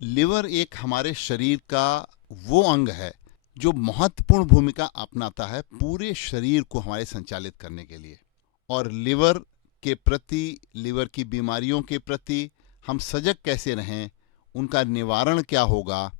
Liver एक हमारे शरीर का वो अंग है जो महत्वपूर्ण भूमिका अपनाता है पूरे शरीर को हमारे संचालित करने के लिए। और लिवर के प्रति, लिवर की बीमारियों के प्रति हम सजग कैसे रहें, उनका निवारण क्या होगा,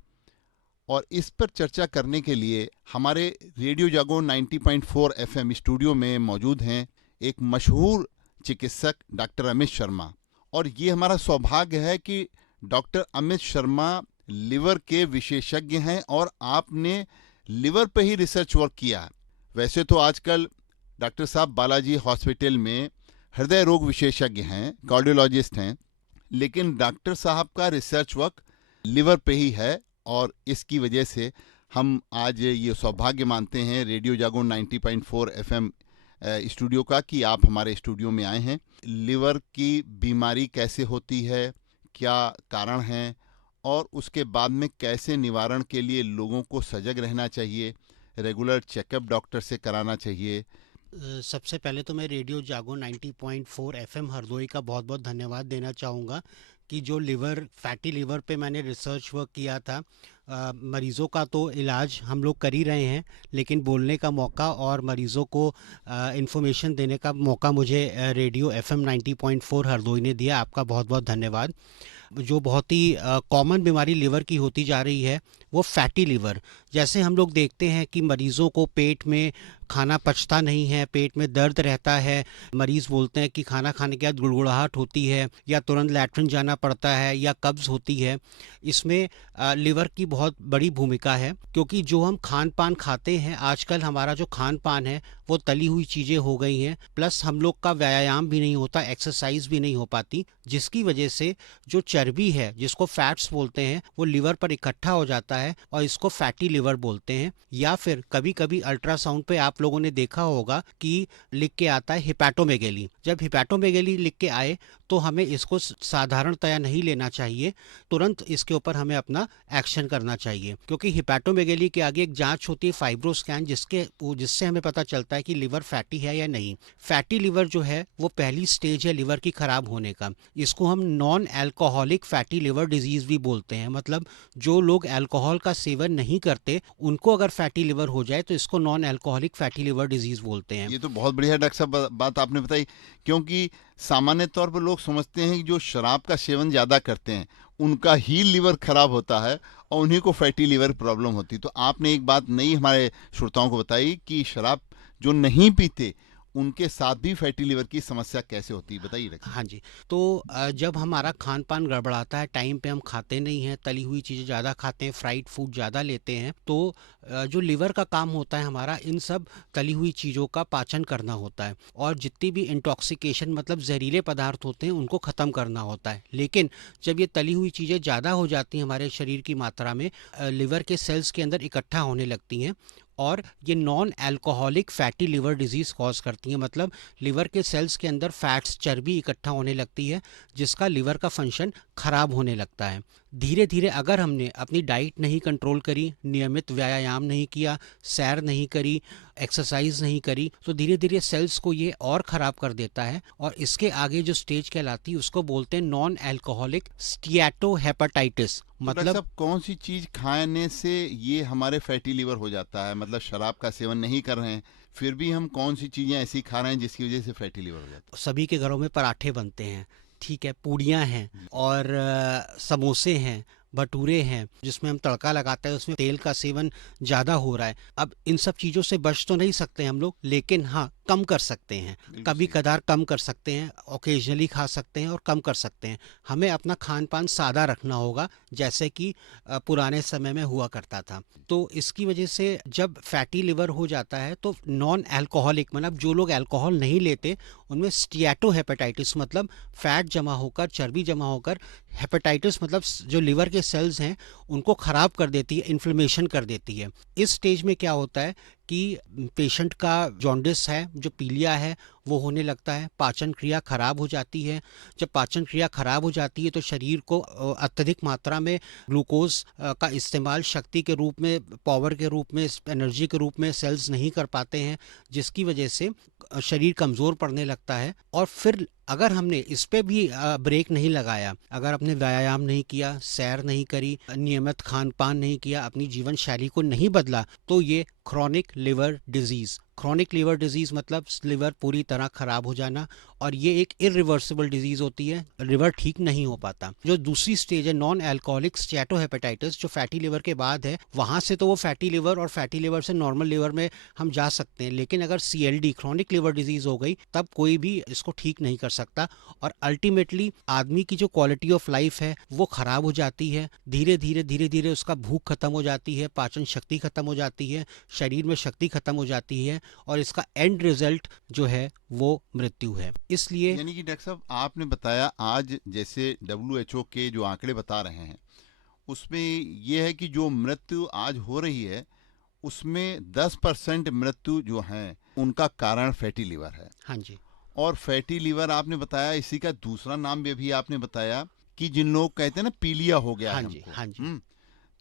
और इस पर चर्चा करने के लिए हमारे रेडियो जागो 90.4 एफएम स्टूडियो में मौजूद हैं एक मशहूर चिकित्सक डॉक्टर अमित शर्मा। और ये हमारा सौभाग्य है कि डॉक्टर अमित शर्मा लिवर के विशेषज्ञ हैं और आपने लिवर पे ही रिसर्च वर्क किया है। वैसे तो आजकल डॉक्टर साहब बालाजी हॉस्पिटल में हृदय रोग विशेषज्ञ हैं, कार्डियोलॉजिस्ट हैं, लेकिन डॉक्टर साहब का रिसर्च वर्क लिवर पे ही है। और इसकी वजह से हम आज ये सौभाग्य मानते हैं रेडियो जागो 90.4 एफएम स्टूडियो का कि आप हमारे स्टूडियो में आए हैं। लिवर की बीमारी कैसे होती है, क्या कारण हैं, और उसके बाद में कैसे निवारण के लिए लोगों को सजग रहना चाहिए, रेगुलर चेकअप डॉक्टर से कराना चाहिए। सबसे पहले तो मैं रेडियो जागो 90.4 एफएम हरदोई का बहुत बहुत धन्यवाद देना चाहूँगा कि जो फैटी लिवर पे मैंने रिसर्च वर्क किया था। मरीज़ों का तो इलाज हम लोग कर ही रहे हैं, लेकिन बोलने का मौका और मरीज़ों को इन्फॉर्मेशन देने का मौका मुझे रेडियो एफएम 90.4 हरदोई ने दिया। आपका बहुत बहुत धन्यवाद। जो बहुत ही कॉमन बीमारी लिवर की होती जा रही है वो फैटी लिवर। जैसे हम लोग देखते हैं कि मरीज़ों को पेट में खाना पचता नहीं है, पेट में दर्द रहता है, मरीज़ बोलते हैं कि खाना खाने के बाद गुड़गुड़ाहट होती है या तुरंत लैट्रिन जाना पड़ता है या कब्ज़ होती है। इसमें लिवर की बहुत बड़ी भूमिका है, क्योंकि जो हम खान पान खाते हैं आजकल, हमारा जो खान पान है वो तली हुई चीज़ें हो गई हैं, प्लस हम लोग का व्यायाम भी नहीं होता, एक्सरसाइज भी नहीं हो पाती, जिसकी वजह से जो चर्बी है जिसको फैट्स बोलते हैं वो लिवर पर इकट्ठा हो जाता है और इसको फैटी लिवर बोलते हैं। या फिर कभी कभी अल्ट्रासाउंड पे आप लोगों ने देखा होगा कि लिख के आता है हिपैटोमेगेली। जब हिपैटोमेगेली लिख के आए तो हमें इसको साधारणतया नहीं लेना चाहिए, तुरंत इसके ऊपर हमें अपना एक्शन करना चाहिए, क्योंकि हिपैटोमेगेली के आगे एक जांच होती है फाइब्रोस्कैन, जिससे हमें पता चलता है कि लिवर फैटी है या नहीं। फैटी लिवर जो है वो पहली स्टेज है लिवर की खराब होने का। इसको हम non alcoholic fatty liver disease भी बोलते हैं, मतलब जो लोग अल्कोहल का सेवन नहीं करते उनको अगर फैटी लिवर हो जाए तो इसको non alcoholic fatty liver disease बोलते हैं। ये तो बहुत बढ़िया डॉक्टर साहब बात आपने बताई, क्योंकि सामान्य तौर पर लोग समझते हैं कि जो शराब का सेवन ज़्यादा करते हैं उनका ही लिवर खराब होता है और उन्हीं को फैटी लिवर प्रॉब्लम होती है। तो आपने एक बात नई हमारे श्रोताओं को बताई कि शराब जो नहीं पीते उनके साथ भी फैटी लिवर की समस्या कैसे होती है, बताइए डॉक्टर हाँ जी। तो जब हमारा खान पान गड़बड़ाता है, टाइम पे हम खाते नहीं हैं, तली हुई चीज़ें ज़्यादा खाते हैं, फ्राइड फूड ज़्यादा लेते हैं, तो जो लिवर का काम होता है हमारा इन सब तली हुई चीज़ों का पाचन करना होता है और जितनी भी इंटॉक्सिकेशन मतलब जहरीले पदार्थ होते हैं उनको ख़त्म करना होता है। लेकिन जब ये तली हुई चीज़ें ज़्यादा हो जाती हैं हमारे शरीर की मात्रा में, लिवर के सेल्स के अंदर इकट्ठा होने लगती हैं और ये non alcoholic fatty liver disease cause करती हैं। मतलब लिवर के सेल्स के अंदर फैट्स, चर्बी इकट्ठा होने लगती है, जिसका लिवर का फंक्शन खराब होने लगता है। धीरे धीरे अगर हमने अपनी डाइट नहीं कंट्रोल करी, नियमित व्यायाम नहीं किया, सैर नहीं करी, एक्सरसाइज नहीं करी, तो धीरे धीरे सेल्स को ये और ख़राब कर देता है और इसके आगे जो स्टेज कहलाती है उसको बोलते हैं नॉन अल्कोहलिक स्टिएटोहेपेटाइटिस। तो डॉक्टर मतलब साहब कौन सी चीज़ खाने से ये हमारे फैटी लिवर हो जाता है? मतलब शराब का सेवन नहीं कर रहे हैं फिर भी हम कौन सी चीज़ें ऐसी खा रहे हैं जिसकी वजह से फैटी लिवर हो जाता सभी के घरों में पराठे बनते हैं, ठीक है, पूड़ियाँ हैं है? और समोसे हैं, भटूरे हैं, जिसमें हम तड़का लगाते हैं, उसमें तेल का सेवन ज़्यादा हो रहा है। अब इन सब चीज़ों से बच तो नहीं सकते हम लोग, लेकिन हाँ, कम कर सकते हैं। बिल्कुल कभी सही। कदार कम कर सकते हैं, ओकेजनली खा सकते हैं और कम कर सकते हैं। हमें अपना खान पान सादा रखना होगा, जैसे कि पुराने समय में हुआ करता था। तो इसकी वजह से जब फैटी लिवर हो जाता है तो नॉन अल्कोहलिक, मतलब जो लोग अल्कोहल नहीं लेते, उनमें स्टिएटोहेपेटाइटिस मतलब फैट जमा होकर, चर्बी जमा होकर, हेपेटाइटिस मतलब जो लिवर के सेल्स हैं उनको ख़राब कर देती है, इन्फ्लेमेशन कर देती है। इस स्टेज में क्या होता है कि पेशेंट का जॉन्डिस है, जो पीलिया है, वो होने लगता है, पाचन क्रिया खराब हो जाती है। जब पाचन क्रिया खराब हो जाती है तो शरीर को अत्यधिक मात्रा में ग्लूकोज का इस्तेमाल शक्ति के रूप में, पावर के रूप में, एनर्जी के रूप में सेल्स नहीं कर पाते हैं, जिसकी वजह से शरीर कमज़ोर पड़ने लगता है और फिर अगर हमने इस पे भी ब्रेक नहीं लगाया, अगर आपने व्यायाम नहीं किया, सैर नहीं करी, नियमित खान पान नहीं किया, अपनी जीवन शैली को नहीं बदला, तो ये क्रॉनिक लिवर डिजीज मतलब लिवर पूरी तरह खराब हो जाना, और ये एक इरिवर्सिबल डिजीज होती है, लिवर ठीक नहीं हो पाता। जो दूसरी स्टेज है नॉन अल्कोहलिक स्टेटोहेपेटाइटिस, जो फैटी लिवर के बाद है, वहां से तो वो फैटी लिवर और फैटी लिवर से नॉर्मल लिवर में हम जा सकते हैं, लेकिन अगर CLD क्रॉनिक लिवर डिजीज हो गई तब कोई भी इसको ठीक नहीं कर सकता, और अल्टीमेटली आदमी की जो क्वालिटी ऑफ लाइफ है वो खराब हो जाती है। धीरे धीरे उसका भूख खत्म हो जाती है, पाचन शक्ति खत्म हो जाती है, शरीर में शक्ति खत्म हो जाती है, और इसका एंड रिजल्ट जो है वो मृत्यु है। इसलिए यानी कि डॉक्टर साहब आपने बताया आज जैसे WHO के जो आंकड़े बता रहे हैं उसमें ये है कि जो मृत्यु आज हो रही है उसमें 10% मृत्यु जो है उनका कारण फैटी लिवर है। हाँ जी, और फैटी लिवर आपने बताया, इसी का दूसरा नाम भी आपने बताया कि जिन लोग कहते हैं ना पीलिया हो गया हाँ है जी, हमको। हाँ जी,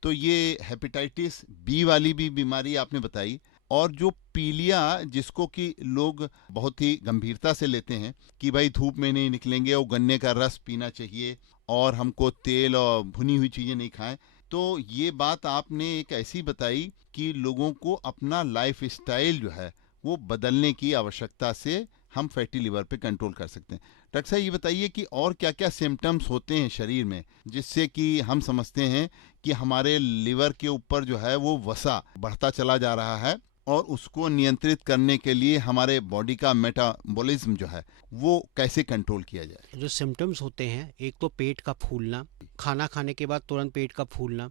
तो ये हेपेटाइटिस बी वाली भी बीमारी आपने बताई, और जो पीलिया जिसको कि लोग बहुत ही गंभीरता से लेते हैं कि भाई धूप में नहीं निकलेंगे और गन्ने का रस पीना चाहिए और हमको तेल और भुनी हुई चीज़ें नहीं खाएं, तो ये बात आपने एक ऐसी बताई कि लोगों को अपना लाइफ स्टाइल जो है वो बदलने की आवश्यकता से हम फैटी लिवर पे कंट्रोल कर सकते हैं। डॉक्टर साहब ये बताइए कि और क्या क्या सिम्टम्स होते हैं शरीर में जिससे कि हम समझते हैं कि हमारे लिवर के ऊपर जो है वो वसा बढ़ता चला जा रहा है, और उसको नियंत्रित करने के लिए हमारे बॉडी का मेटाबॉलिज्म जो है वो कैसे कंट्रोल किया जाए। जो सिम्टम्स होते हैं, एक तो पेट का फूलना, खाना खाने के बाद तुरंत पेट का फूलना,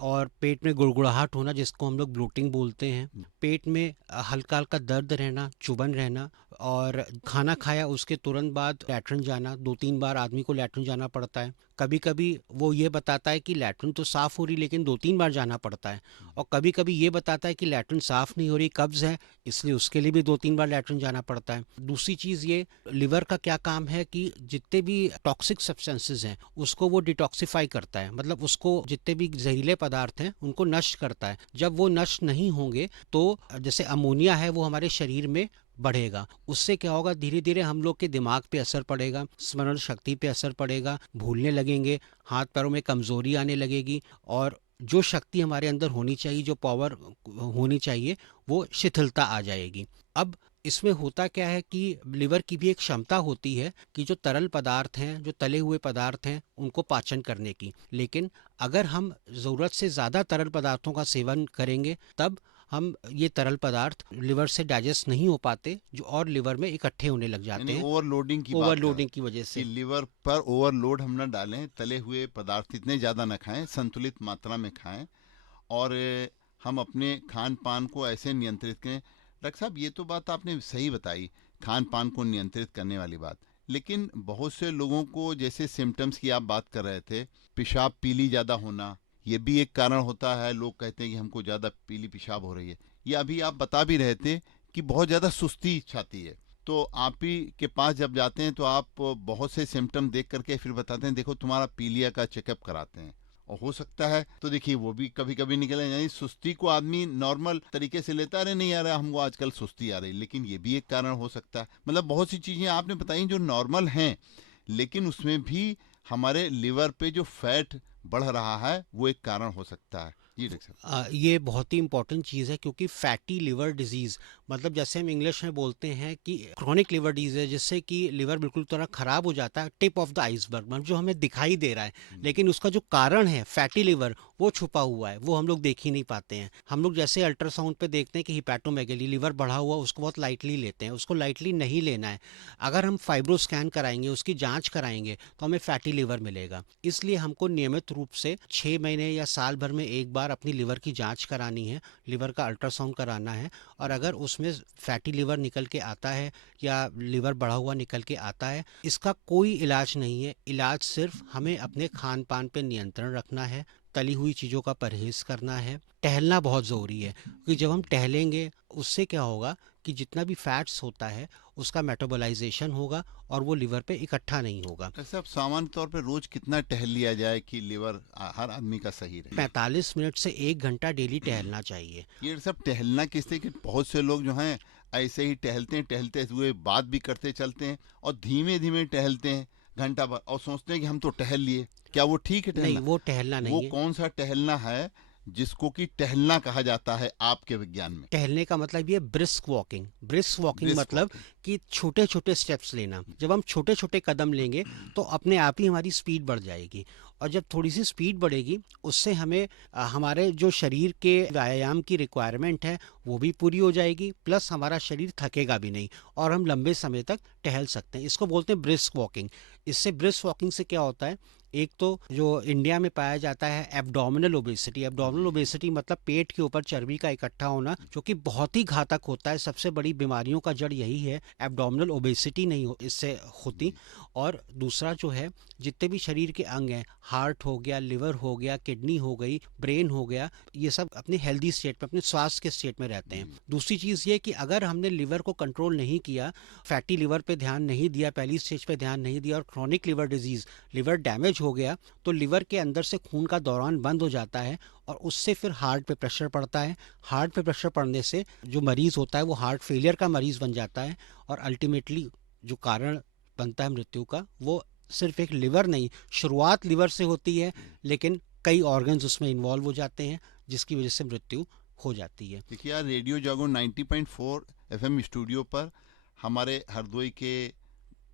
और पेट में गुड़गुड़ाहट होना जिसको हम लोग ब्लोटिंग बोलते हैं, पेट में हल्का हल्का दर्द रहना, चुभन रहना, और खाना खाया उसके तुरंत बाद लैट्रिन जाना, 2-3 बार आदमी को लैट्रिन जाना पड़ता है। कभी कभी वो ये बताता है कि लैट्रिन तो साफ़ हो रही लेकिन 2-3 बार जाना पड़ता है, और कभी कभी ये बताता है कि लैट्रिन साफ़ नहीं हो रही, कब्ज़ है, इसलिए उसके लिए भी 2-3 बार लैट्रिन जाना पड़ता है। दूसरी चीज़ ये, लिवर का क्या काम है कि जितने भी टॉक्सिक सब्सटेंसेस हैं उसको वो डिटॉक्सिफाई करता है, मतलब उसको जितने भी जहरीले पदार्थ हैं उनको नष्ट करता है। जब वो नष्ट नहीं होंगे तो जैसे अमोनिया है वो हमारे शरीर में बढ़ेगा, उससे क्या होगा, धीरे धीरे हम लोग के दिमाग पे असर पड़ेगा, स्मरण शक्ति पे असर पड़ेगा, भूलने लगेंगे, हाथ पैरों में कमजोरी आने लगेगी, और जो शक्ति हमारे अंदर होनी चाहिए, जो पावर होनी चाहिए, वो शिथिलता आ जाएगी। अब इसमें होता क्या है कि लिवर की भी एक क्षमता होती है कि जो तरल पदार्थ हैं, जो तले हुए पदार्थ हैं, उनको पाचन करने की, लेकिन अगर हम ज़रूरत से ज़्यादा तरल पदार्थों का सेवन करेंगे तब हम ये तरल पदार्थ लिवर से डाइजेस्ट नहीं हो पाते, जो और लिवर में इकट्ठे होने लग जाते यानी हैं, ओवरलोडिंग की बात कर रहे ओवरलोडिंग हैं की वजह कि से। लिवर पर ओवरलोड हम ना डालें, तले हुए पदार्थ इतने ज़्यादा ना खाएं, संतुलित मात्रा में खाएं, और हम अपने खान पान को ऐसे नियंत्रित करें। डॉक्टर साहब ये तो बात आपने सही बताई, खान पान को नियंत्रित करने वाली बात, लेकिन बहुत से लोगों को जैसे सिम्टम्स की आप बात कर रहे थे, पेशाब पीली ज़्यादा होना, ये भी एक कारण होता है। लोग कहते हैं कि हमको ज़्यादा पीली पेशाब हो रही है। ये अभी आप बता भी रहे थे कि बहुत ज़्यादा सुस्ती छाती है, तो आप ही के पास जब जाते हैं तो आप बहुत से सिम्टम देख करके फिर बताते हैं देखो तुम्हारा पीलिया का चेकअप कराते हैं, और हो सकता है तो देखिए वो भी कभी कभी निकले। यानी सुस्ती को आदमी नॉर्मल तरीके से लेता, अरे नहीं आ रहा हमको आजकल सुस्ती आ रही, लेकिन ये भी एक कारण हो सकता है। मतलब बहुत सी चीज़ें आपने बताई जो नॉर्मल हैं, लेकिन उसमें भी हमारे लिवर पे जो फैट बढ़ रहा है वो एक कारण हो सकता है। जी डॉक्टर साहब। ये बहुत ही इंपॉर्टेंट चीज़ है, क्योंकि फैटी लिवर डिजीज़ मतलब जैसे हम इंग्लिश में बोलते हैं कि क्रॉनिक लिवर डिजीज़ है, जिससे कि लिवर बिल्कुल तरह खराब हो जाता है, टिप ऑफ द आइसबर्ग, मतलब जो हमें दिखाई दे रहा है, लेकिन उसका जो कारण है फैटी लिवर वो छुपा हुआ है, वो हम लोग देख ही नहीं पाते हैं। हम लोग जैसे अल्ट्रासाउंड पे देखते हैं कि हिपैटोमेगेली, लिवर बढ़ा हुआ, उसको बहुत लाइटली लेते हैं, उसको लाइटली नहीं लेना है। अगर हम फाइब्रो स्कैन कराएंगे, उसकी जांच कराएंगे, तो हमें फैटी लिवर मिलेगा। इसलिए हमको नियमित रूप से 6 महीने या साल भर में एक बार अपनी लिवर की जांच करानी है, लिवर का अल्ट्रासाउंड कराना है, और अगर उसमें फैटी लिवर निकल के आता है या लिवर बढ़ा हुआ निकल के आता है, इसका कोई इलाज नहीं है। इलाज सिर्फ हमें अपने खान पान पे नियंत्रण रखना है, तली हुई चीज़ों का परहेज करना है, टहलना बहुत ज़रूरी है, क्योंकि जब हम टहलेंगे उससे क्या होगा कि जितना भी फैट्स होता है उसका मेटाबॉलाइजेशन होगा और वो लिवर पे इकट्ठा नहीं होगा। डॉक्टर साहब सामान्य तौर पे रोज कितना टहल लिया जाए कि लिवर हर आदमी का सही रहे? 45 मिनट से 1 घंटा डेली टहलना चाहिए। ये सब टहलना किससे कि बहुत से लोग जो हैं ऐसे ही टहलते हुए बात भी करते चलते हैं और धीमे धीमे टहलते हैं घंटा भर और सोचते हैं कि हम तो टहल लिए। क्या वो ठीक है नहीं, टहलना? वो टहलना वो नहीं है। कौन सा टहलना है जिसको कि टहलना कहा जाता है आपके विज्ञान में? टहलने का मतलब ये brisk walking. Brisk walking brisk मतलब वॉकिंग। कि छोटे छोटे स्टेप्स लेना। जब हम छोटे छोटे कदम लेंगे तो अपने आप ही हमारी स्पीड बढ़ जाएगी, और जब थोड़ी सी स्पीड बढ़ेगी उससे हमें हमारे जो शरीर के व्यायाम की रिक्वायरमेंट है वो भी पूरी हो जाएगी, प्लस हमारा शरीर थकेगा भी नहीं और हम लंबे समय तक टहल सकते हैं। इसको बोलते हैं ब्रिस्क वॉकिंग। इससे ब्रिस्क वॉकिंग से क्या होता है, एक तो जो इंडिया में पाया जाता है एब्डोमिनल ओबेसिटी। एब्डोमिनल जी। ओबेसिटी मतलब पेट के ऊपर चर्बी का इकट्ठा होना, जो कि बहुत ही घातक होता है। सबसे बड़ी बीमारियों का जड़ यही है, एब्डोमिनल ओबेसिटी नहीं इससे होती। जी। और दूसरा जो है, जितने भी शरीर के अंग हैं, हार्ट हो गया, लिवर हो गया, किडनी हो गई, ब्रेन हो गया, ये सब अपने हेल्दी स्टेट में, अपने स्वास्थ्य के स्टेट में रहते हैं। जी। दूसरी चीज़ ये कि अगर हमने लिवर को कंट्रोल नहीं किया, फैटी लिवर पे ध्यान नहीं दिया, पहली स्टेज पे ध्यान नहीं दिया, और chronic liver disease, liver damage हो गया, तो लिवर के अंदर से खून का दौरान बंद हो जाता है और उससे फिर हार्ट पे प्रेशर पड़ता है। हार्ट पे प्रेशर पड़ने से जो मरीज होता है वो हार्ट फेलियर का मरीज बन जाता है, और अल्टीमेटली जो कारण बनता है मृत्यु का, वो सिर्फ एक लिवर नहीं, शुरुआत लिवर से होती है लेकिन कई ऑर्गन्स उसमें इन्वॉल्व हो जाते हैं जिसकी वजह से मृत्यु हो जाती है। देखिए यार, रेडियो जागो 90.4 एफएम स्टूडियो पर हमारे हरदोई के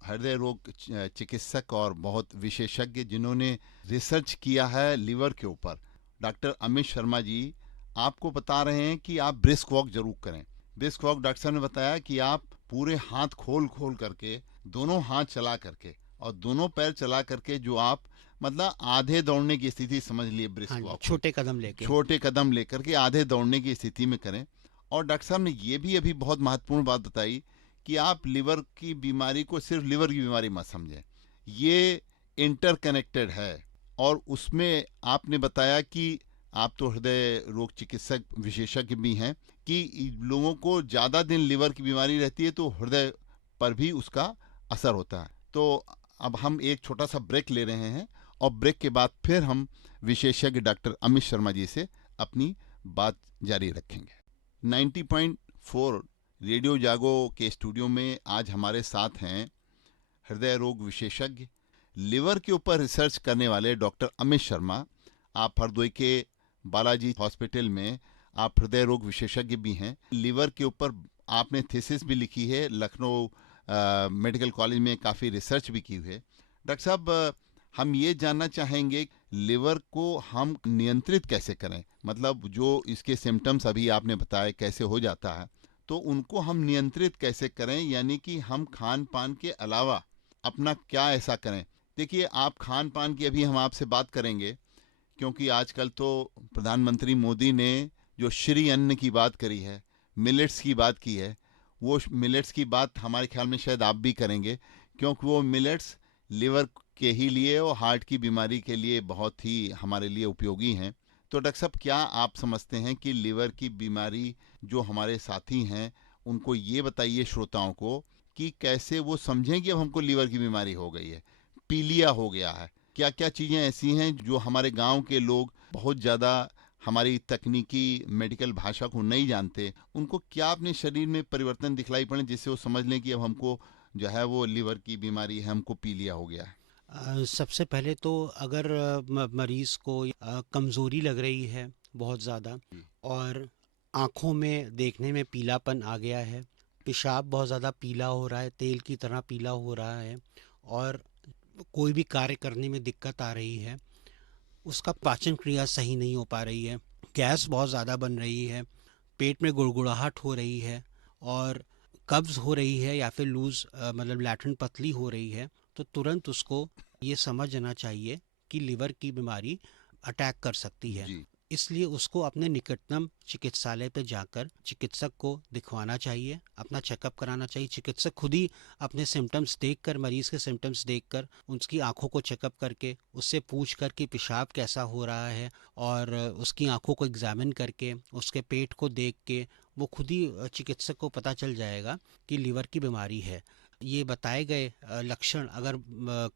हृदय रोग चिकित्सक और बहुत विशेषज्ञ जिन्होंने रिसर्च किया है लिवर के ऊपर, डॉक्टर अमित शर्मा जी आपको बता रहे हैं कि आप ब्रिस्क वॉक जरूर करें। ब्रिस्क वॉक डॉक्टर साहब ने बताया कि आप पूरे हाथ खोल खोल करके, दोनों हाथ चला करके और दोनों पैर चला करके, जो आप मतलब आधे दौड़ने की स्थिति समझ लिए हाँ ब्रिस्क जी, वॉक को, छोटे कदम लेके। छोटे कदम लेकर के आधे दौड़ने की स्थिति में करें। और डॉक्टर साहब ने ये भी अभी बहुत महत्वपूर्ण बात बताई कि आप लिवर की बीमारी को सिर्फ लिवर की बीमारी मत समझें, ये इंटरकनेक्टेड है। और उसमें आपने बताया कि आप तो हृदय रोग चिकित्सक विशेषज्ञ भी हैं कि लोगों को ज़्यादा दिन लिवर की बीमारी रहती है तो हृदय पर भी उसका असर होता है। तो अब हम एक छोटा सा ब्रेक ले रहे हैं और ब्रेक के बाद फिर हम विशेषज्ञ डॉक्टर अमित शर्मा जी से अपनी बात जारी रखेंगे। 90.4 रेडियो जागो के स्टूडियो में आज हमारे साथ हैं हृदय रोग विशेषज्ञ, लिवर के ऊपर रिसर्च करने वाले डॉक्टर अमित शर्मा। आप हरदोई के बालाजी हॉस्पिटल में आप हृदय रोग विशेषज्ञ भी हैं। लिवर के ऊपर आपने थीसिस भी लिखी है, लखनऊ मेडिकल कॉलेज में काफ़ी रिसर्च भी की हुई है। डॉक्टर साहब, हम ये जानना चाहेंगे लिवर को हम नियंत्रित कैसे करें, मतलब जो इसके सिम्टम्स अभी आपने बताया कैसे हो जाता है, तो उनको हम नियंत्रित कैसे करें, यानी कि हम खान पान के अलावा अपना क्या ऐसा करें। देखिए, आप खान पान की अभी हम आपसे बात करेंगे क्योंकि आजकल तो प्रधानमंत्री मोदी ने जो श्री अन्न की बात करी है, मिलेट्स की बात की है, वो मिलेट्स की बात हमारे ख्याल में शायद आप भी करेंगे, क्योंकि वो मिलेट्स लिवर के ही लिए और हार्ट की बीमारी के लिए बहुत ही हमारे लिए उपयोगी हैं। तो डॉक्टर साहब, क्या आप समझते हैं कि लिवर की बीमारी जो हमारे साथी हैं उनको ये बताइए श्रोताओं को कि कैसे वो समझें कि अब हमको लिवर की बीमारी हो गई है, पीलिया हो गया है, क्या क्या चीज़ें ऐसी हैं जो हमारे गांव के लोग बहुत ज़्यादा हमारी तकनीकी मेडिकल भाषा को नहीं जानते, उनको क्या अपने शरीर में परिवर्तन दिखलाई पड़े जिससे वो समझ लें कि अब हमको जो है वो लिवर की बीमारी है, हमको पीलिया हो गया है। सबसे पहले तो अगर मरीज को कमज़ोरी लग रही है बहुत ज़्यादा, जी। और आँखों में देखने में पीलापन आ गया है, पेशाब बहुत ज़्यादा पीला हो रहा है, तेल की तरह पीला हो रहा है, और कोई भी कार्य करने में दिक्कत आ रही है, उसका पाचन क्रिया सही नहीं हो पा रही है, गैस बहुत ज़्यादा बन रही है, पेट में गुड़गुड़ाहट हो रही है, और कब्ज़ हो रही है, या फिर लूज़ मतलब लैट्रिन पतली हो रही है, तो तुरंत उसको ये समझना चाहिए कि लिवर की बीमारी अटैक कर सकती है। जी। इसलिए उसको अपने निकटतम चिकित्सालय पे जाकर चिकित्सक को दिखवाना चाहिए, अपना चेकअप कराना चाहिए। चिकित्सक खुद ही अपने सिम्टम्स देखकर, मरीज़ के सिम्टम्स देखकर, उसकी आँखों को चेकअप करके, उससे पूछ कर कि पेशाब कैसा हो रहा है, और उसकी आँखों को एग्ज़ामिन करके, उसके पेट को देख के, वो खुद ही चिकित्सक को पता चल जाएगा कि लीवर की बीमारी है। ये बताए गए लक्षण अगर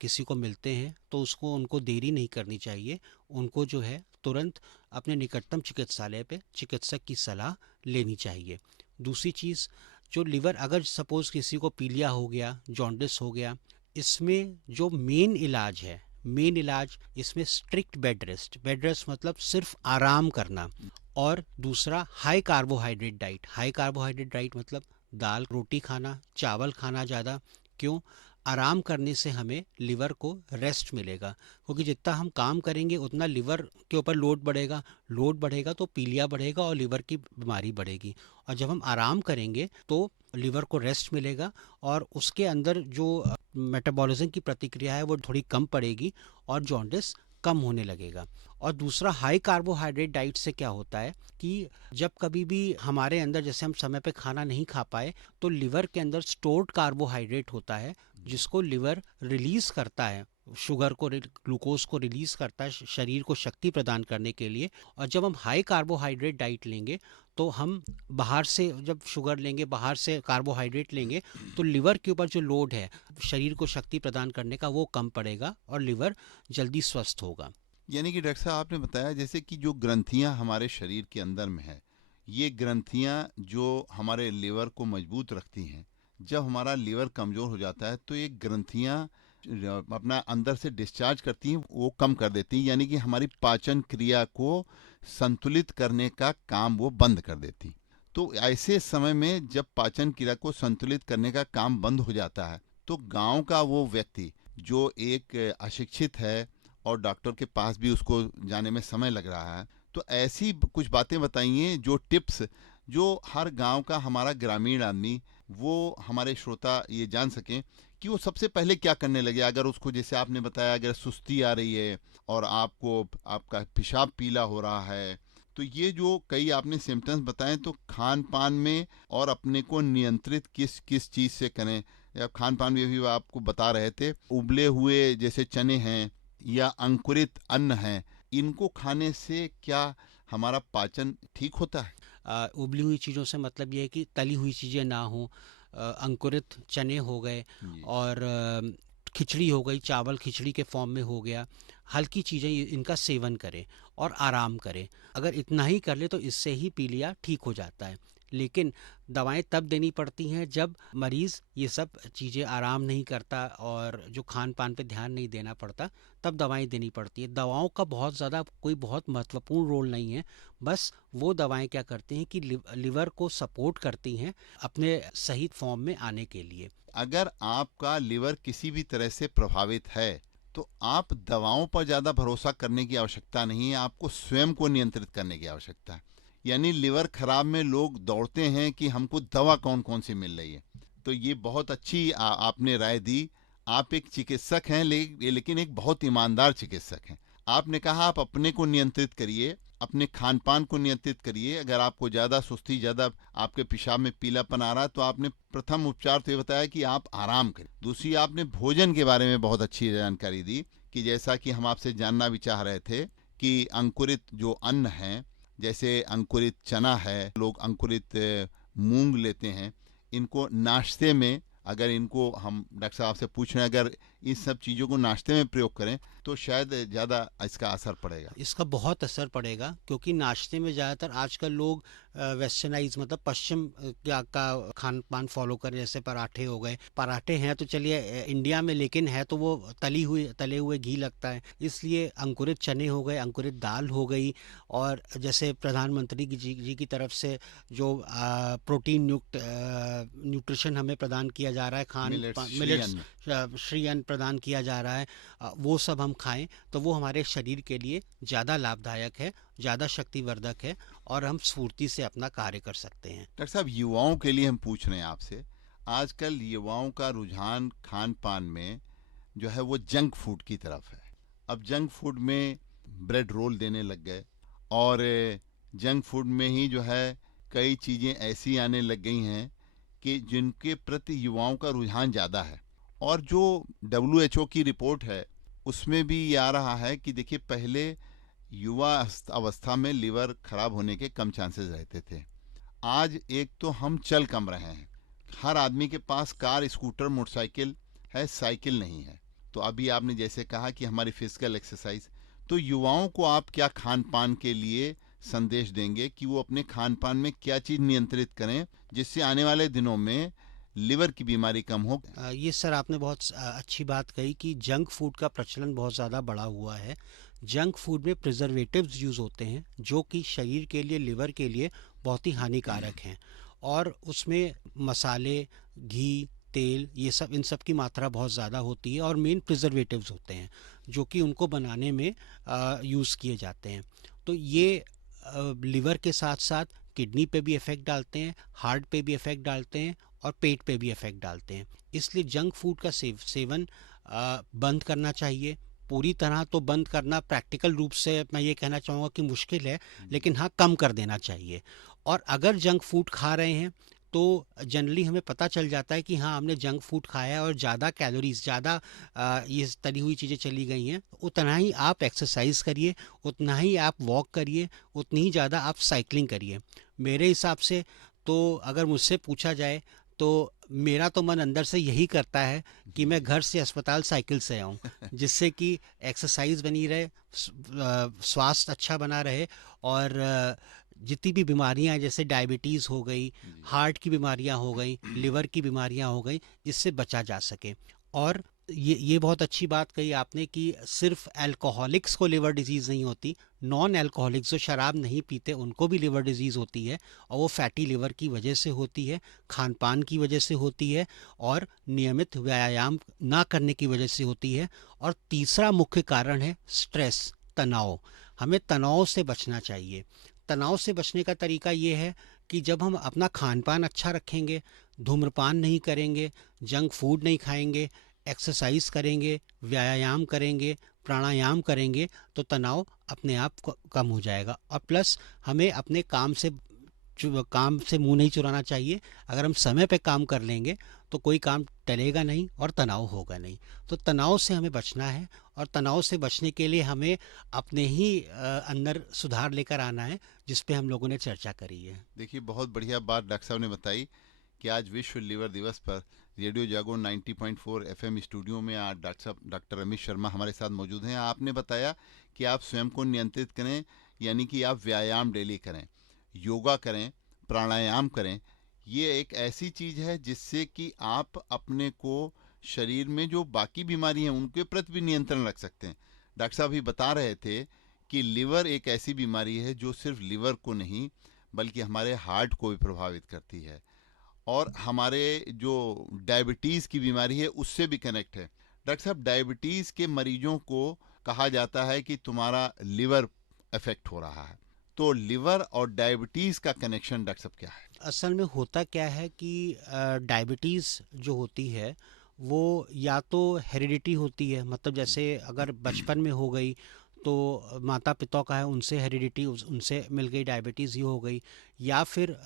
किसी को मिलते हैं तो उसको उनको देरी नहीं करनी चाहिए। उनको जो है तुरंत अपने निकटतम चिकित्सालय पे चिकित्सक की सलाह लेनी चाहिए। दूसरी चीज़, जो लिवर अगर सपोज़ किसी को पीलिया हो गया, जॉन्डिस हो गया, इसमें जो मेन इलाज इसमें स्ट्रिक्ट बेड रेस्ट मतलब सिर्फ आराम करना। और दूसरा हाई कार्बोहाइड्रेट डाइट मतलब दाल रोटी खाना, चावल खाना ज़्यादा। क्यों? आराम करने से हमें लिवर को रेस्ट मिलेगा, क्योंकि जितना हम काम करेंगे उतना लिवर के ऊपर लोड बढ़ेगा तो पीलिया बढ़ेगा और लिवर की बीमारी बढ़ेगी। और जब हम आराम करेंगे तो लिवर को रेस्ट मिलेगा और उसके अंदर जो मेटाबॉलिज्म की प्रतिक्रिया है वो थोड़ी कम पड़ेगी और जॉन्डिस कम होने लगेगा। और दूसरा, हाई कार्बोहाइड्रेट डाइट से क्या होता है कि जब कभी भी हमारे अंदर, जैसे हम समय पे खाना नहीं खा पाए, तो लिवर के अंदर स्टोर्ड कार्बोहाइड्रेट होता है जिसको लिवर रिलीज करता है, शुगर को, ग्लूकोज को रिलीज करता है शरीर को शक्ति प्रदान करने के लिए। और जब हम हाई कार्बोहाइड्रेट डाइट लेंगे तो हम बाहर से जब शुगर लेंगे, बाहर से कार्बोहाइड्रेट लेंगे, तो लिवर के ऊपर जो लोड है शरीर को शक्ति प्रदान करने का वो कम पड़ेगा और लिवर जल्दी स्वस्थ होगा। यानी कि डॉक्टर साहब आपने बताया जैसे कि जो ग्रंथियां हमारे शरीर के अंदर में है, ये ग्रंथियां जो हमारे लिवर को मजबूत रखती हैं, जब हमारा लिवर कमज़ोर हो जाता है तो ये ग्रंथियां अपना अंदर से डिस्चार्ज करती हैं, वो कम कर देती हैं, यानी कि हमारी पाचन क्रिया को संतुलित करने का काम वो बंद कर देती। तो ऐसे समय में जब पाचन क्रिया को संतुलित करने का काम बंद हो जाता है तो गांव का वो व्यक्ति जो एक अशिक्षित है और डॉक्टर के पास भी उसको जाने में समय लग रहा है, तो ऐसी कुछ बातें बताइए, जो टिप्स जो हर गांव का हमारा ग्रामीण आदमी, वो हमारे श्रोता ये जान सकें कि वो सबसे पहले क्या करने लगे। अगर उसको, जैसे आपने बताया, अगर सुस्ती आ रही है और आपका पेशाब पीला हो रहा है, तो ये जो कई आपने सिम्टम्स बताए, तो खान पान में और अपने को नियंत्रित किस किस चीज़ से करें। या खान पान में भी आपको बता रहे थे, उबले हुए जैसे चने हैं या अंकुरित अन्न हैं, इनको खाने से क्या हमारा पाचन ठीक होता है? उबली हुई चीज़ों से मतलब ये है कि तली हुई चीज़ें ना हो, अंकुरित चने हो गए जी। और खिचड़ी हो गई, चावल खिचड़ी के फॉर्म में हो गया, हल्की चीज़ें इनका सेवन करें और आराम करें। अगर इतना ही कर ले तो इससे ही पीलिया ठीक हो जाता है। लेकिन दवाएं तब देनी पड़ती हैं जब मरीज़ ये सब चीज़ें आराम नहीं करता और जो खान पान पे ध्यान नहीं देना पड़ता, तब दवाएं देनी पड़ती है। दवाओं का बहुत ज़्यादा कोई बहुत महत्वपूर्ण रोल नहीं है। बस वो दवाएं क्या करती हैं कि लिवर को सपोर्ट करती हैं अपने सही फॉर्म में आने के लिए। अगर आपका लिवर किसी भी तरह से प्रभावित है तो आप दवाओं पर ज़्यादा भरोसा करने की आवश्यकता नहीं है, आपको स्वयं को नियंत्रित करने की आवश्यकता है। यानी लिवर खराब में लोग दौड़ते हैं कि हमको दवा कौन कौन सी मिल रही है। तो ये बहुत अच्छी आपने राय दी। आप एक चिकित्सक हैं, लेकिन एक बहुत ईमानदार चिकित्सक हैं। आपने कहा आप अपने को नियंत्रित करिए, अपने खान पान को नियंत्रित करिए। अगर आपको ज़्यादा सुस्ती, ज़्यादा आपके पेशाब में पीलापन आ रहा है, तो आपने प्रथम उपचार तो ये बताया कि आप आराम करें। दूसरी, आपने भोजन के बारे में बहुत अच्छी जानकारी दी कि जैसा कि हम आपसे जानना भी चाह रहे थे कि अंकुरित जो अन्न हैं, जैसे अंकुरित चना है, लोग अंकुरित मूंग लेते हैं, इनको नाश्ते में, अगर इनको हम डॉक्टर साहब से पूछ रहे हैं, अगर इस सब चीज़ों को नाश्ते में प्रयोग करें तो शायद ज़्यादा इसका असर पड़ेगा। इसका बहुत असर पड़ेगा, क्योंकि नाश्ते में ज़्यादातर आजकल लोग वेस्टर्नाइज मतलब पश्चिम का खान पान फॉलो करें। जैसे पराठे हो गए, पराठे हैं तो चलिए इंडिया में, लेकिन है तो वो तले हुए घी लगता है। इसलिए अंकुरित चने हो गए, अंकुरित दाल हो गई, और जैसे प्रधानमंत्री जी की तरफ से जो प्रोटीन युक्त न्यूट्रिशन हमें प्रदान किया जा रहा है, मिलेट्स, श्री मिलेट्स, अन्न। श्री अन्न प्रदान किया जा रहा है, वो सब हम खाएं तो वो हमारे शरीर के लिए ज़्यादा लाभदायक है, ज़्यादा शक्तिवर्धक है और हम स्फूर्ति से अपना कार्य कर सकते हैं। डॉक्टर साहब, युवाओं के लिए हम पूछ रहे हैं आपसे, आजकल युवाओं का रुझान खान पान में जो है वो जंक फूड की तरफ है। अब जंक फूड में ब्रेड रोल देने लग गए और जंक फूड में ही जो है कई चीज़ें ऐसी आने लग गई हैं कि जिनके प्रति युवाओं का रुझान ज़्यादा है। और जो WHO की रिपोर्ट है उसमें भी ये आ रहा है कि देखिए पहले युवा अवस्था में लिवर खराब होने के कम चांसेस रहते थे। आज एक तो हम चल कम रहे हैं, हर आदमी के पास कार, स्कूटर, मोटरसाइकिल है, साइकिल नहीं है। तो अभी आपने जैसे कहा कि हमारी फिजिकल एक्सरसाइज, तो युवाओं को आप क्या खान पान के लिए संदेश देंगे कि वो अपने खान पान में क्या चीज़ नियंत्रित करें जिससे आने वाले दिनों में लिवर की बीमारी कम हो? ये सर आपने बहुत अच्छी बात कही कि जंक फूड का प्रचलन बहुत ज़्यादा बढ़ा हुआ है। जंक फूड में प्रिजर्वेटिव्स यूज़ होते हैं जो कि शरीर के लिए, लिवर के लिए बहुत ही हानिकारक हैं। और उसमें मसाले, घी, तेल, ये सब, इन सब की मात्रा बहुत ज़्यादा होती है और मेन प्रिजर्वेटिव्स होते हैं जो कि उनको बनाने में यूज़ किए जाते हैं। तो ये लिवर के साथ साथ किडनी पे भी इफ़ेक्ट डालते हैं, हार्ट पे भी इफ़ेक्ट डालते हैं और पेट पे भी इफ़ेक्ट डालते हैं। इसलिए जंक फूड का सेवन बंद करना चाहिए। पूरी तरह तो बंद करना प्रैक्टिकल रूप से मैं ये कहना चाहूँगा कि मुश्किल है, लेकिन हाँ, कम कर देना चाहिए। और अगर जंक फूड खा रहे हैं तो जनरली हमें पता चल जाता है कि हाँ, हमने जंक फूड खाया है और ज़्यादा कैलोरीज, ज़्यादा ये तली हुई चीज़ें चली गई हैं। उतना ही आप एक्सरसाइज करिए, उतना ही आप वॉक करिए, उतनी ही ज़्यादा आप साइकिलिंग करिए। मेरे हिसाब से तो अगर मुझसे पूछा जाए तो मेरा तो मन अंदर से यही करता है कि मैं घर से अस्पताल साइकिल से आऊँ, जिससे कि एक्सरसाइज बनी रहे, स्वास्थ्य अच्छा बना रहे और जितनी भी बीमारियां हैं, जैसे डायबिटीज़ हो गई, हार्ट की बीमारियां हो गई, लिवर की बीमारियां हो गई, इससे बचा जा सके। और ये बहुत अच्छी बात कही आपने कि सिर्फ अल्कोहलिक्स को लिवर डिजीज़ नहीं होती, नॉन अल्कोहलिक्स जो शराब नहीं पीते उनको भी लिवर डिजीज़ होती है। और वो फैटी लिवर की वजह से होती है, खान पान की वजह से होती है और नियमित व्यायाम ना करने की वजह से होती है। और तीसरा मुख्य कारण है स्ट्रेस, तनाव। हमें तनाव से बचना चाहिए। तनाव से बचने का तरीका ये है कि जब हम अपना खान पान अच्छा रखेंगे, धूम्रपान नहीं करेंगे, जंक फूड नहीं खाएंगे, एक्सरसाइज करेंगे, व्यायाम करेंगे, प्राणायाम करेंगे, तो तनाव अपने आप कम हो जाएगा। और प्लस हमें अपने काम से मुंह नहीं चुराना चाहिए। अगर हम समय पे काम कर लेंगे तो कोई काम टलेगा नहीं और तनाव होगा नहीं। तो तनाव से हमें बचना है और तनाव से बचने के लिए हमें अपने ही अंदर सुधार लेकर आना है, जिस पे हम लोगों ने चर्चा करी है। देखिए बहुत बढ़िया बात डॉक्टर साहब ने बताई कि आज विश्व लिवर दिवस पर रेडियो जागो 90.4 FM स्टूडियो में आज डॉक्टर साहब, डॉक्टर अमित शर्मा हमारे साथ मौजूद हैं। आपने बताया कि आप स्वयं को नियंत्रित करें, यानी कि आप व्यायाम डेली करें, योगा करें, प्राणायाम करें। ये एक ऐसी चीज़ है जिससे कि आप अपने को शरीर में जो बाकी बीमारी हैं उनके प्रति भी नियंत्रण रख सकते हैं। डॉक्टर साहब ही बता रहे थे कि लिवर एक ऐसी बीमारी है जो सिर्फ लिवर को नहीं बल्कि हमारे हार्ट को भी प्रभावित करती है और हमारे जो डायबिटीज़ की बीमारी है उससे भी कनेक्ट है। डॉक्टर साहब, डायबिटीज़ के मरीजों को कहा जाता है कि तुम्हारा लिवर अफेक्ट हो रहा है, तो लिवर और डायबिटीज़ का कनेक्शन डॉक्टर साहब क्या है? असल में होता क्या है कि डायबिटीज़ जो होती है वो या तो हेरिडिटी होती है, मतलब जैसे अगर बचपन में हो गई तो माता पिता का है, उनसे हेरिडिटी उनसे मिल गई, डायबिटीज़ ही हो गई। या फिर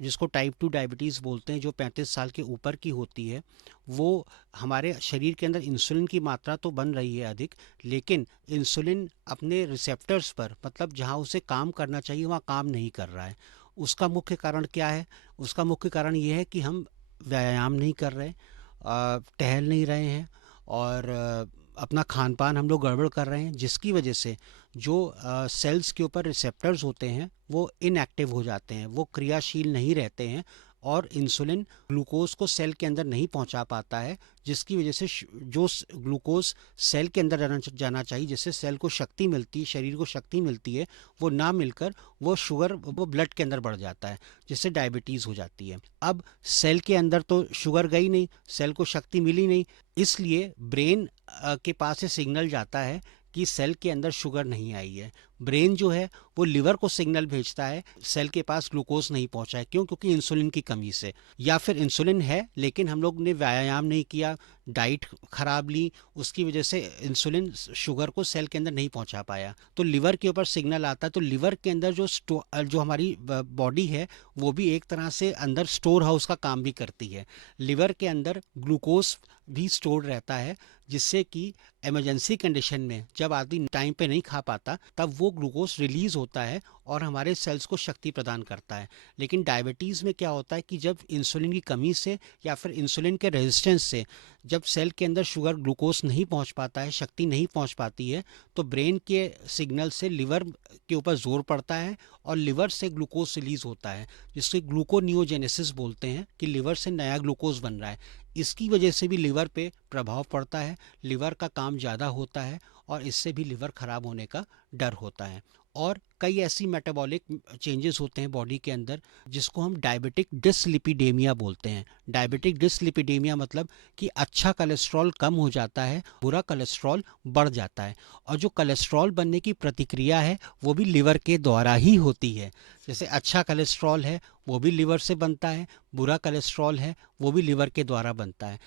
जिसको टाइप 2 डायबिटीज़ बोलते हैं, जो 35 साल के ऊपर की होती है, वो हमारे शरीर के अंदर इंसुलिन की मात्रा तो बन रही है अधिक, लेकिन इंसुलिन अपने रिसेप्टर्स पर, मतलब जहाँ उसे काम करना चाहिए वहाँ काम नहीं कर रहा है। उसका मुख्य कारण क्या है? उसका मुख्य कारण ये है कि हम व्यायाम नहीं कर रहे, टहल नहीं रहे हैं और अपना खान पान हम लोग गड़बड़ कर रहे हैं, जिसकी वजह से जो सेल्स के ऊपर रिसेप्टर्स होते हैं वो इनएक्टिव हो जाते हैं, वो क्रियाशील नहीं रहते हैं और इंसुलिन ग्लूकोज को सेल के अंदर नहीं पहुंचा पाता है, जिसकी वजह से जो ग्लूकोज सेल के अंदर जाना चाहिए, जिससे सेल को शक्ति मिलती है, शरीर को शक्ति मिलती है, वो ना मिलकर वो शुगर, वो ब्लड के अंदर बढ़ जाता है, जिससे डायबिटीज़ हो जाती है। अब सेल के अंदर तो शुगर गई नहीं, सेल को शक्ति मिली नहीं, इसलिए ब्रेन के पास से सिग्नल जाता है कि सेल के अंदर शुगर नहीं आई है। ब्रेन जो है वो लिवर को सिग्नल भेजता है सेल के पास ग्लूकोज नहीं पहुंचा है। क्यों? क्योंकि इंसुलिन की कमी से, या फिर इंसुलिन है लेकिन हम लोग ने व्यायाम नहीं किया, डाइट खराब ली, उसकी वजह से इंसुलिन शुगर को सेल के अंदर नहीं पहुंचा पाया, तो लिवर के ऊपर सिग्नल आता है। तो लिवर के अंदर जो हमारी बॉडी है वो भी एक तरह से अंदर स्टोर हाउस का काम भी करती है। लिवर के अंदर ग्लूकोज भी स्टोर रहता है, जिससे कि इमरजेंसी कंडीशन में जब आदमी टाइम पे नहीं खा पाता तब वो ग्लूकोज रिलीज होता है और हमारे सेल्स को शक्ति प्रदान करता है। लेकिन डायबिटीज़ में क्या होता है कि जब इंसुलिन की कमी से या फिर इंसुलिन के रेजिस्टेंस से जब सेल के अंदर शुगर ग्लूकोज नहीं पहुंच पाता है, शक्ति नहीं पहुंच पाती है, तो ब्रेन के सिग्नल से लिवर के ऊपर जोर पड़ता है और लिवर से ग्लूकोज रिलीज होता है, जिसको ग्लूकोनियोजेनेसिस बोलते हैं कि लिवर से नया ग्लूकोज बन रहा है। इसकी वजह से भी लिवर पे प्रभाव पड़ता है, लिवर का काम ज़्यादा होता है और इससे भी लिवर ख़राब होने का डर होता है। और कई ऐसी मेटाबॉलिक चेंजेस होते हैं बॉडी के अंदर जिसको हम डायबिटिक डिसलिपिडेमिया बोलते हैं। डायबिटिक डिसलिपिडेमिया मतलब कि अच्छा कोलेस्ट्रॉल कम हो जाता है, बुरा कोलेस्ट्रॉल बढ़ जाता है। और जो कोलेस्ट्रॉल बनने की प्रतिक्रिया है वो भी लिवर के द्वारा ही होती है। जैसे अच्छा कोलेस्ट्रॉल है वो भी लिवर से बनता है, बुरा कोलेस्ट्रॉल है वो भी लिवर के द्वारा बनता है।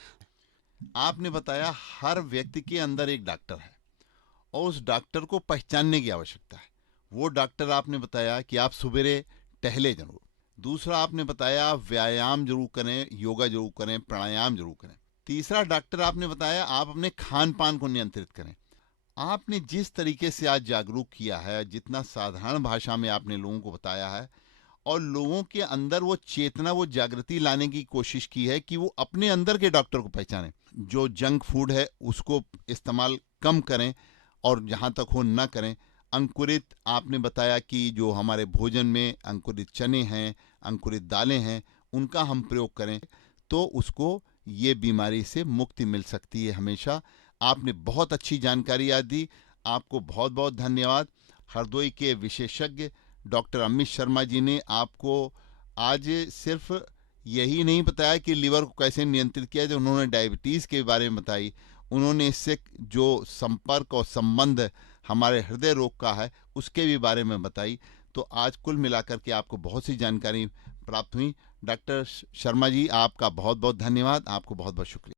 आपने बताया हर व्यक्ति के अंदर एक डॉक्टर है और उस डॉक्टर को पहचानने की आवश्यकता है। वो डॉक्टर आपने बताया कि आप सवेरे टहले जरूर। दूसरा आपने बताया आप व्यायाम जरूर करें, योगा जरूर करें, प्राणायाम जरूर करें। तीसरा डॉक्टर आपने बताया आप अपने खान पान को नियंत्रित करें। आपने जिस तरीके से आज जागरूक किया है, जितना साधारण भाषा में आपने लोगों को बताया है और लोगों के अंदर वो चेतना, वो जागृति लाने की कोशिश की है कि वो अपने अंदर के डॉक्टर को पहचानें। जो जंक फूड है उसको इस्तेमाल कम करें और जहाँ तक हो न करें। अंकुरित आपने बताया कि जो हमारे भोजन में अंकुरित चने हैं, अंकुरित दालें हैं, उनका हम प्रयोग करें तो उसको ये बीमारी से मुक्ति मिल सकती है हमेशा। आपने बहुत अच्छी जानकारी आज दी, आपको बहुत बहुत धन्यवाद। हरदोई के विशेषज्ञ डॉक्टर अमित शर्मा जी ने आपको आज सिर्फ यही नहीं बताया कि लिवर को कैसे नियंत्रित किया जाए, उन्होंने डायबिटीज़ के बारे में बताई, उन्होंने इससे जो संपर्क और संबंध हमारे हृदय रोग का है उसके भी बारे में बताई। तो आज कुल मिलाकर के आपको बहुत सी जानकारी प्राप्त हुई। डॉक्टर शर्मा जी आपका बहुत बहुत धन्यवाद, आपको बहुत बहुत शुक्रिया।